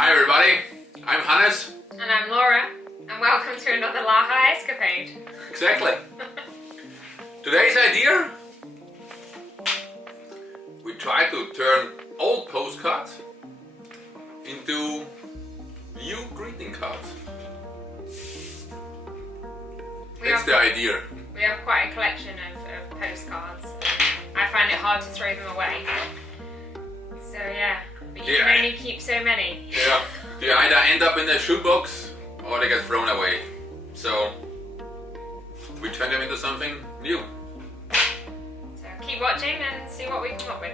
Hi everybody, I'm Hannes. And I'm Laura, and welcome to another Laha escapade. Exactly. Today's idea, we try to turn old postcards into new greeting cards. That's the idea. We have quite a collection of postcards. I find it hard to throw them away. So yeah, but you can only keep so many. Yeah, they either end up in a shoebox or they get thrown away. So we turn them into something new. So keep watching and see what we come up with.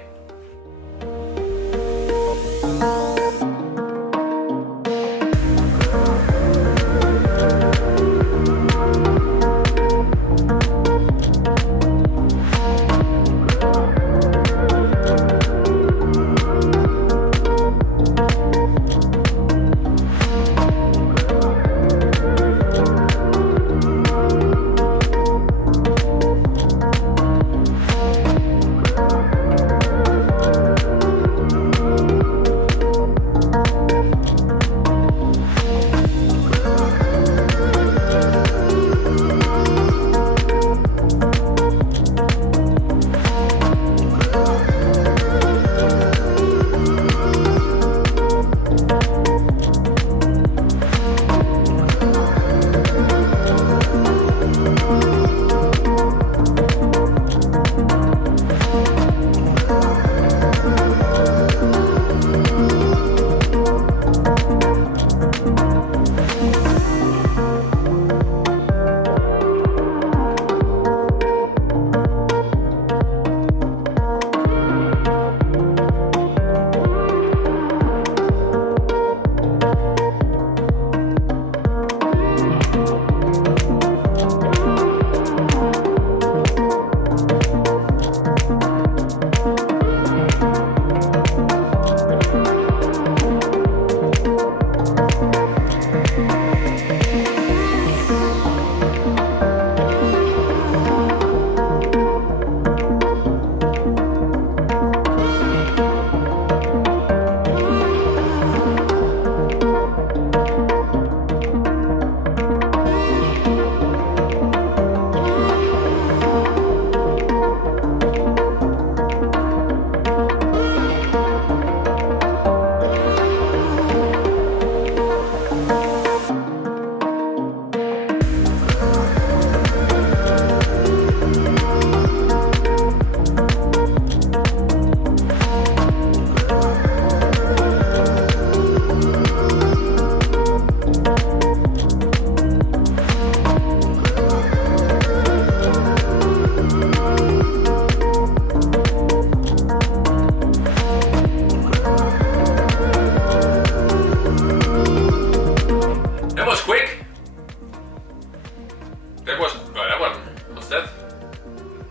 What's that?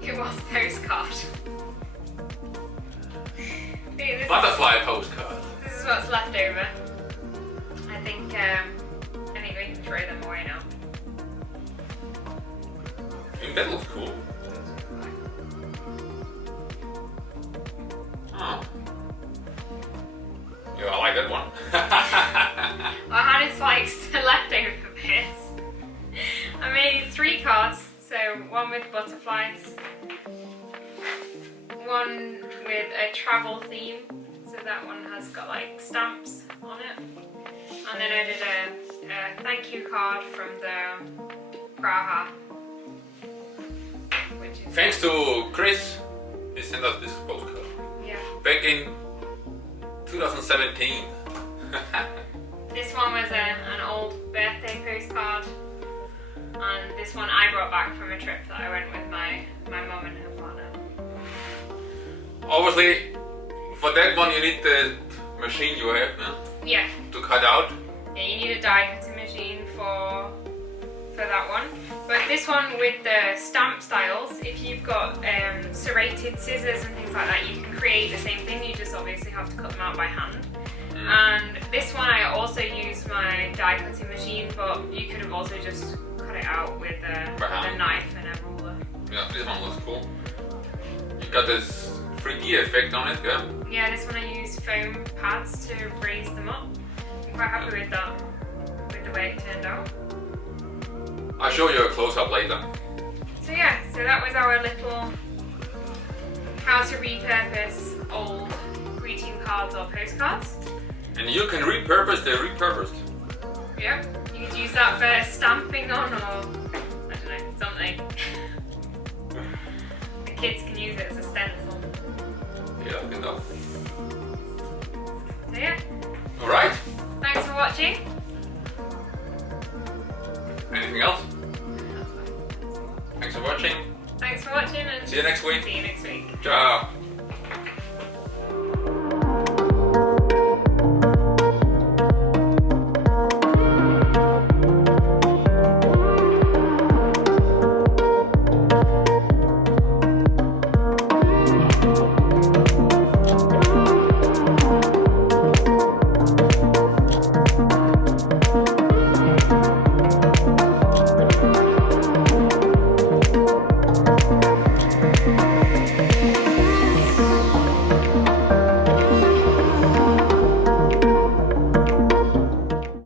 It was postcard. Butterfly postcard. This is what's left over. I think we can throw them away now. I think that looks cool. Oh. Yeah, I like that one. Well, Hannes likes the leftover bits. I made 3 cards, so one with butterflies, one with a travel theme, so that one has got like stamps on it, and then I did a thank you card from the Praha. Which is Thanks to Chris, he sent us this postcard. Yeah. Back in 2017. This one was an old birthday postcard, and this one I brought back from a trip that I went with my mum and her partner. Obviously, for that one you need the machine you have, no? Yeah. To cut out. Yeah, you need a die cutting machine for that one. But this one with the stamp styles, if you've got serrated scissors and things like that, you can create the same thing. You just obviously have to cut them out by hand. And this one I also use my die cutting machine, but you could have also just cut it out with a knife and a ruler. Yeah, this one looks cool. You got this 3D effect on it, yeah? Yeah, this one I use foam pads to raise them up. quite happy with that, with the way it turned out. I'll show you a close-up later. So yeah, so that was our little how to repurpose old greeting cards or postcards. And you can repurpose the repurposed. Yeah, you could use that for stamping on or, I don't know, something. The kids can use it as a stencil. Yeah, I can know. So yeah, Alright, thanks for watching. anything else? Thanks for watching. Thanks for watching and See you next week. see you next week. Ciao.